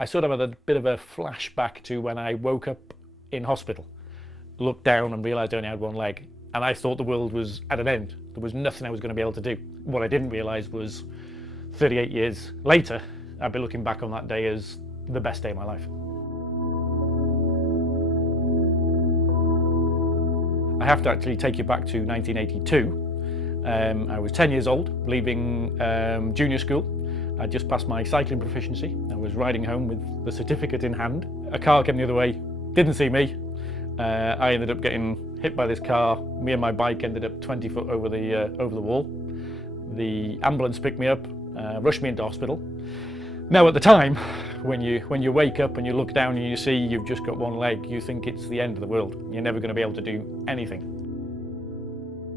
I sort of had a bit of a flashback to when I woke up in hospital, looked down and realised I only had one leg, and I thought the world was at an end. There was nothing I was going to be able to do. What I didn't realise was 38 years later, I'd be looking back on that day as the best day of my life. I have to actually take you back to 1982. I was 10 years old, leaving junior school. I'd just passed my cycling proficiency. I was riding home with the certificate in hand. A car came the other way, didn't see me. I ended up getting hit by this car. Me and my bike ended up 20 foot over the wall. The ambulance picked me up, rushed me into hospital. Now at the time, when you wake up and you look down and you see you've just got one leg, you think it's the end of the world. You're never going to be able to do anything.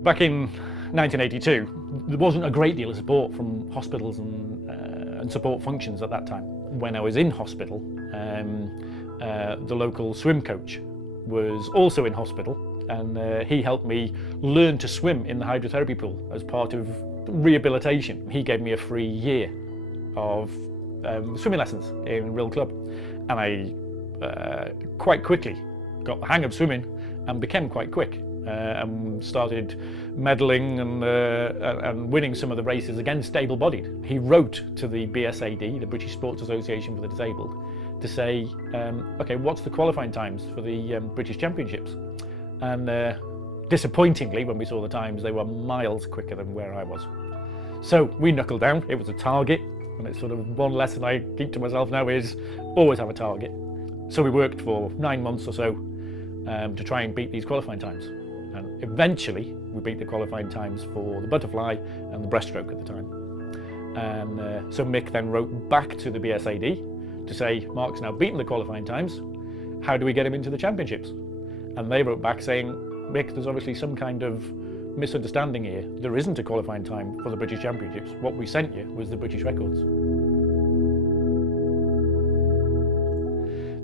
Back in 1982, there wasn't a great deal of support from hospitals and support functions at that time. When I was in hospital, the local swim coach was also in hospital, and he helped me learn to swim in the hydrotherapy pool as part of rehabilitation. He gave me a free year of swimming lessons in Real Club, and I quite quickly got the hang of swimming and became quite quick. And started medaling and winning some of the races against able-bodied. He wrote to the BSAD, the British Sports Association for the Disabled, to say, okay, what's the qualifying times for the British Championships? And disappointingly, when we saw the times, they were miles quicker than where I was. So we knuckled down. It was a target, and it's sort of one lesson I keep to myself now is always have a target. So we worked for 9 months or so to try and beat these qualifying times. And eventually we beat the qualifying times for the butterfly and the breaststroke at the time. And so Mick then wrote back to the BSAD to say, Mark's now beaten the qualifying times, how do we get him into the championships? And they wrote back saying, Mick, there's obviously some kind of misunderstanding here. There isn't a qualifying time for the British Championships. What we sent you was the British records.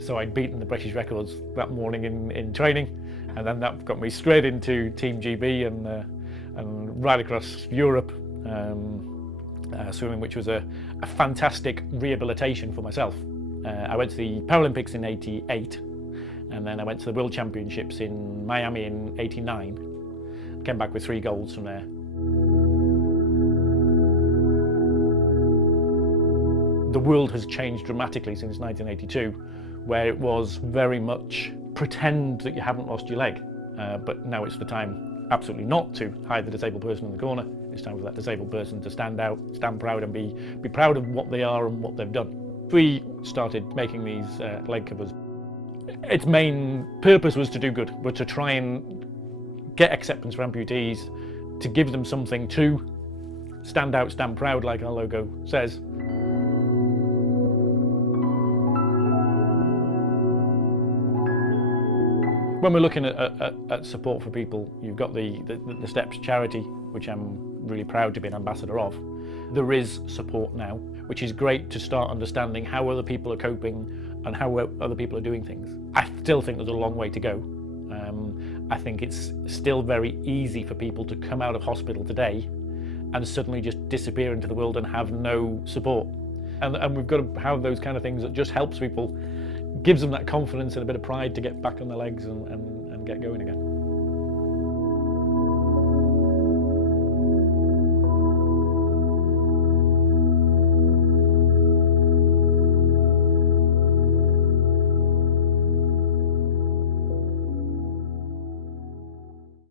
So I'd beaten the British records that morning in training, and then that got me straight into Team GB and right across Europe swimming, which was a fantastic rehabilitation for myself. I went to the Paralympics in '88, and then I went to the World Championships in Miami in '89. Came back with 3 golds from there. The world has changed dramatically since 1982, where it was very much pretend that you haven't lost your leg, but now it's the time absolutely not to hide the disabled person in the corner. It's time for that disabled person to stand out, stand proud, and be proud of what they are and what they've done. We started making these leg covers. Its main purpose was to do good, but to try and get acceptance for amputees, to give them something to stand out, stand proud, like our logo says. When we're looking at support for people, you've got the Steps charity, which I'm really proud to be an ambassador of. There is support now, which is great to start understanding how other people are coping and how other people are doing things. I still think there's a long way to go. I think it's still very easy for people to come out of hospital today and suddenly just disappear into the world and have no support. And we've got to have those kind of things that just helps people, gives them that confidence and a bit of pride to get back on their legs and get going again.